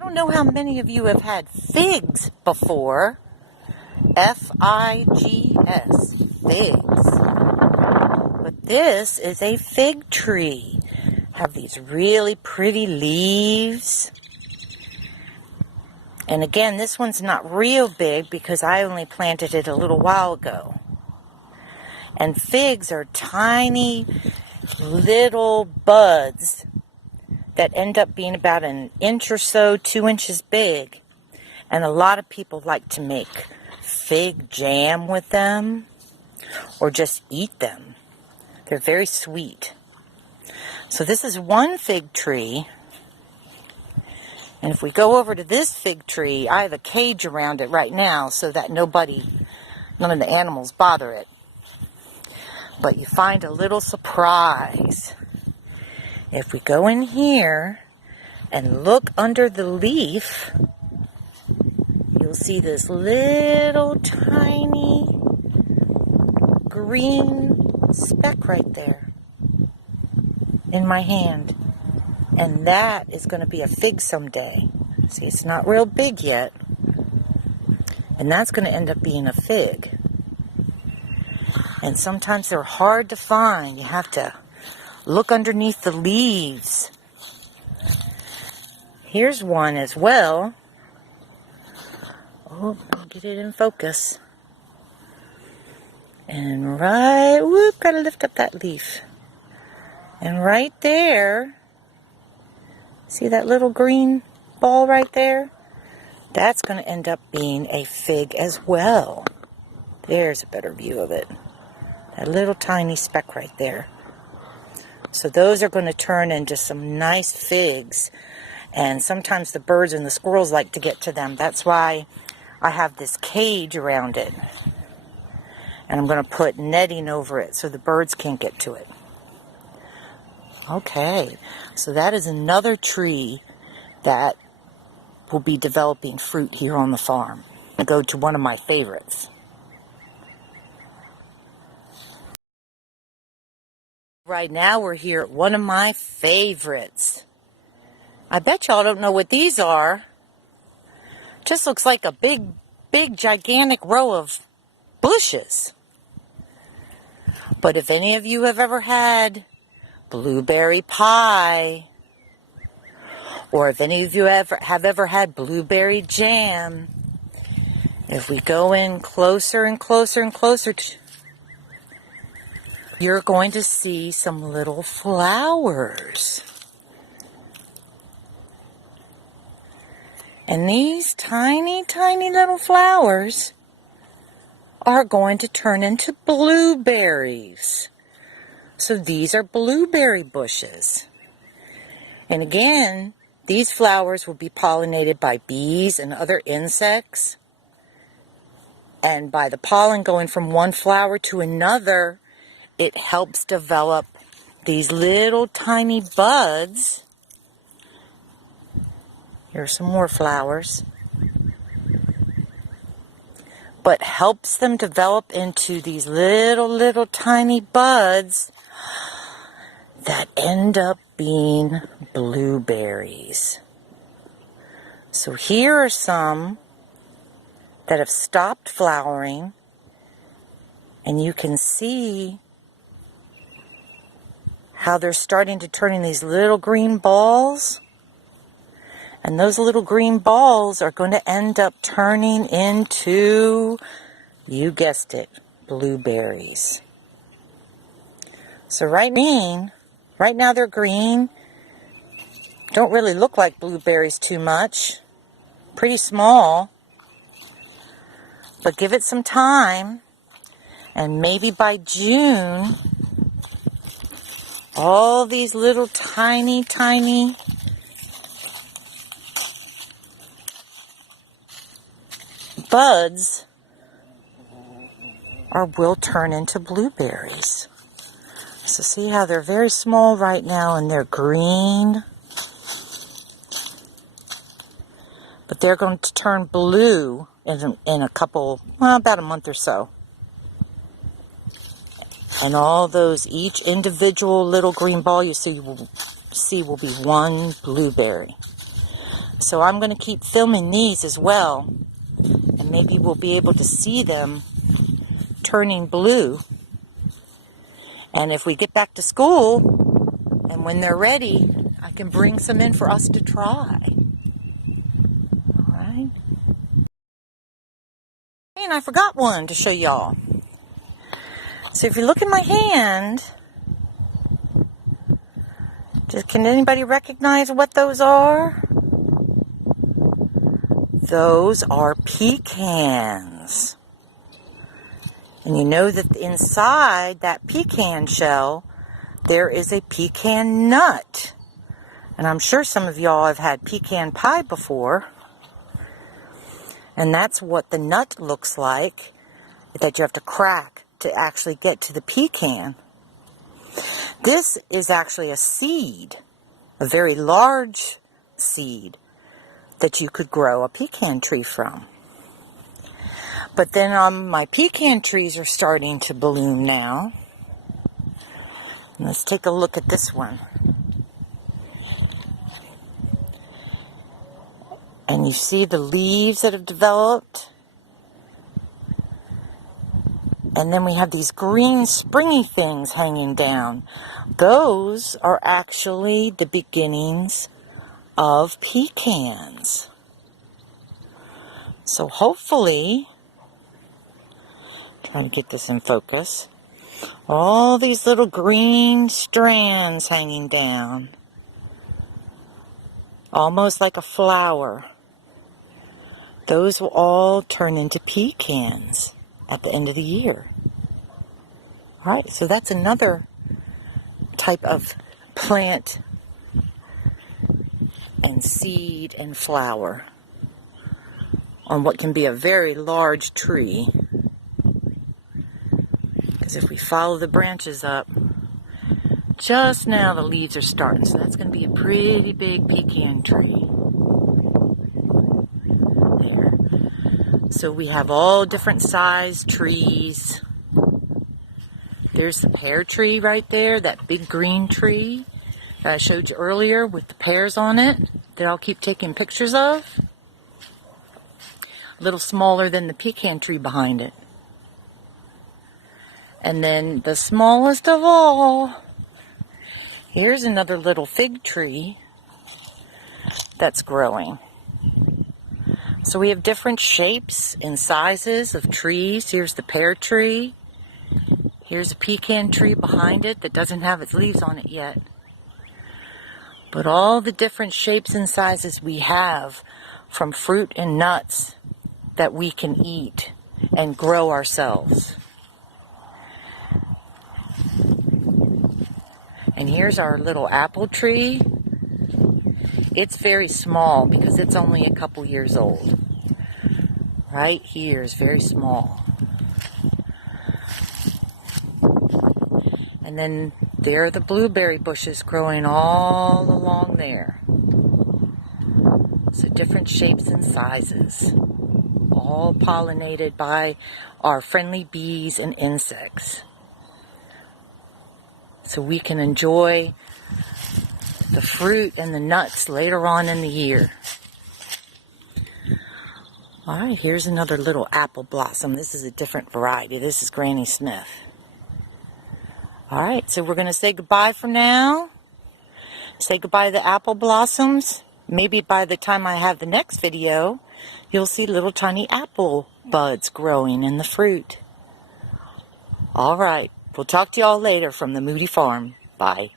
I don't know how many of you have had figs before. F-I-G-S, figs. But this is a fig tree. Have these really pretty leaves. And again, this one's not real big because I only planted it a little while ago. And figs are tiny little buds that end up being about an inch or so, 2 inches big. And a lot of people like to make fig jam with them or just eat them. They're very sweet. So this is one fig tree. And if we go over to this fig tree, I have a cage around it right now so that none of the animals bother it. But you find a little surprise. If we go in here and look under the leaf, you'll see this little tiny green speck right there in my hand. And that is going to be a fig someday. See, it's not real big yet. And that's going to end up being a fig. And sometimes they're hard to find. You have to look underneath the leaves. Here's one as well. Oh, let me get it in focus. And gotta lift up that leaf. And right there, see that little green ball right there? That's going to end up being a fig as well. There's a better view of it. That little tiny speck right there. So those are going to turn into some nice figs. And sometimes the birds and the squirrels like to get to them. That's why I have this cage around it. And I'm going to put netting over it so the birds can't get to it. Okay, so that is another tree that will be developing fruit here on the farm. I go to one of my favorites. Right now we're here at one of my favorites. I bet y'all don't know what these are. Just looks like a big, gigantic row of bushes. But if any of you have ever had blueberry pie, or if any of you have ever had blueberry jam, if we go in closer and closer and closer, you're going to see some little flowers. And these tiny, tiny little flowers are going to turn into blueberries. So these are blueberry bushes. And again, these flowers will be pollinated by bees and other insects. And by the pollen going from one flower to another, it helps develop these little tiny buds. Here's some more flowers. But helps them develop into these little tiny buds that end up being blueberries. So here are some that have stopped flowering, and you can see how they're starting to turn in these little green balls. And those little green balls are going to end up turning into, you guessed it, blueberries. So right now they're green. Don't really look like blueberries too much. Pretty small. But give it some time. And maybe by June, all these little tiny buds will turn into blueberries. So see how they're very small right now and they're green. But they're going to turn blue in a couple, about a month or so. And all those, each individual little green ball you see will be one blueberry. So I'm going to keep filming these as well, and maybe we'll be able to see them turning blue. And if we get back to school, and when they're ready, I can bring some in for us to try. All right. And I forgot one to show y'all. So if you look at my hand, can anybody recognize what those are? Those are pecans. And you know that inside that pecan shell, there is a pecan nut. And I'm sure some of y'all have had pecan pie before. And that's what the nut looks like that you have to crack to actually get to the pecan. This is actually a seed, a very large seed that you could grow a pecan tree from. But then my pecan trees are starting to bloom now. Let's take a look at this one. And you see the leaves that have developed. And then we have these green springy things hanging down. Those are actually the beginnings of pecans. So hopefully, trying to get this in focus, all these little green strands hanging down, almost like a flower. Those will all turn into pecans at the end of the year. All right, so that's another type of plant and seed and flower on what can be a very large tree. Because if we follow the branches up, just now the leaves are starting, so that's going to be a pretty big pecan tree. There. So we have all different sized trees. There's the pear tree right there, that big green tree that I showed you earlier with the pears on it that I'll keep taking pictures of. A little smaller than the pecan tree behind it. And then the smallest of all, here's another little fig tree that's growing. So we have different shapes and sizes of trees. Here's the pear tree. Here's a pecan tree behind it that doesn't have its leaves on it yet. But all the different shapes and sizes we have from fruit and nuts that we can eat and grow ourselves. And here's our little apple tree. It's very small because it's only a couple years old. Right here is very small. And then there are the blueberry bushes growing all along there. So different shapes and sizes. All pollinated by our friendly bees and insects. So we can enjoy the fruit and the nuts later on in the year. Alright, here's another little apple blossom. This is a different variety. This is Granny Smith. Alright, so we're going to say goodbye for now. Say goodbye to the apple blossoms. Maybe by the time I have the next video, you'll see little tiny apple buds growing in the fruit. Alright, we'll talk to y'all later from the Moody Farm. Bye.